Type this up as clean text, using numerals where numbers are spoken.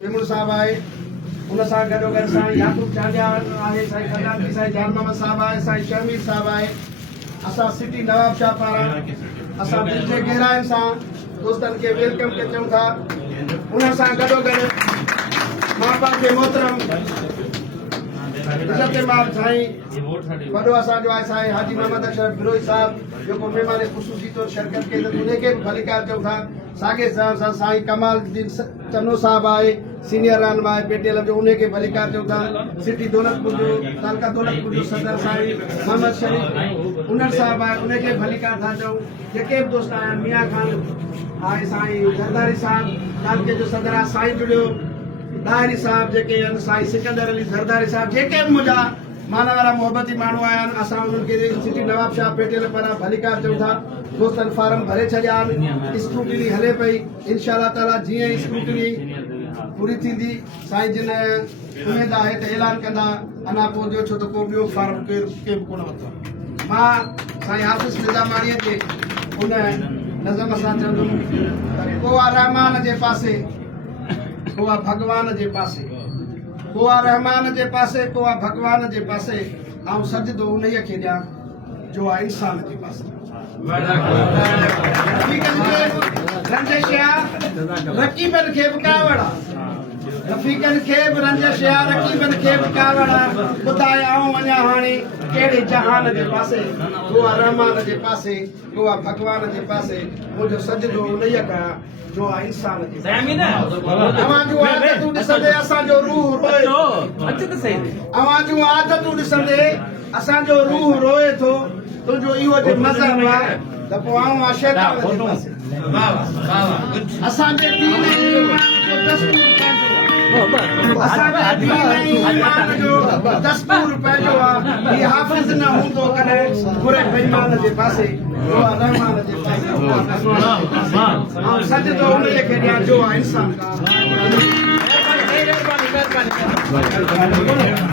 विमुल साहब आए उन सां गॾोगॾु साईं याकूब चांडिया आहे, साईं खंडानी साईं जान मोहम्मद साहब आहे, साईं शमीर साहब आहे। असां सिटी नवाब शाह पारां असां दिलि जे गहराइनि सां दोस्तनि खे वेलकम के चऊं था। उन सां गॾोगॾु मां पंहिंजे मोहतरम इज़तमाल साईं वॾो असांजो आहे साईं हाजी मोहम्मद अशरफ बिरोही साहब जेको महिमान ख़ुसूसी तौर शिरकत कई अथनि उनखे बि भलीकार चऊं था। साॻे सां साईं कमालुद्दीन चन्नो साहब आहे, सीनियर रहनुमा आहे पेटीएल जो, उनखे भलीकार चऊं था। सिटी दौलतपुर जो तालका दौलतपुर जो सदर साईं मोहम्मद शरीफ उनर साहब आहे, उनखे भलीकार था चऊं। जेके बि दोस्त आया मियां खान आहे, साईं जरदारी साहब तालके जो सदर आहे, साईं जुड़ियो दाहिरी साहब जेके आहिनि, साईं सिकंदर अली जरदारी साहब, जेके बि मुंहिंजा माना वारा मोहबती माण्हू आया आहिनि, असां उन्हनि खे सिटी नवाब शाह पेटीएल पारां भलीकार चऊं था। दोस्तनि फार्म भरे छॾिया आहिनि, स्क्रूटनी हले पई। इंशाअल्लाह ताला जीअं ई स्क्रूटनी पूरी थींदी साईं जिन उमेद आहे त ऐलान कंदा अञा पोइ ॾियो, छो त को ॿियो फार्म केरु बि कोन वरितो। मां साईं हाफ़िज़ निज़ामाणीअ जे उन नज़म सां चवंदुमि त को आहे रहमान जे पासे, को आहे भॻवान जे पासे, को आहे रहमान जे पासे, को आहे भॻवान जे पासे, ऐं सजदो उन्हीअ खे ॾियां जो आहे इंसान जे पासे। रंजिश रकीबनि खे बि कावड़ आहे, रफ़ीकनि खे बि रंजिश आहे, रकीबनि खे बि कावड़ आहे। ॿुधाए आऊं वञा हाणे कहिड़े जहान जे पासे, को आहे रहमान जे पासे, को आहे भॻवान जे पासे, मुंहिंजो सजदो उन्हीअ कयां जो आहे इंसान जे पासे। अवां जूं आदतूं ॾिसंदे असांजो रूह रोए, अवां जूं आदतूं ॾिसंदे असांजो रूह रोए थो। तुंहिंजो इहो जे मज़हब आहे त पोइ आऊं आहे शैतान जे पासे। असांजे दीन ईमान जो दस्तूर पंहिंजो आहे, असांजे दीन ईमान जो दस्तूर पंहिंजो आहे। ही हाफ़िज़ न हूंदो कॾहिं घुरे बेईमान जे पासे, जो आहे रहमान जे पासे, ऐं सजदो उनखे ॾियां जो आहे इंसान।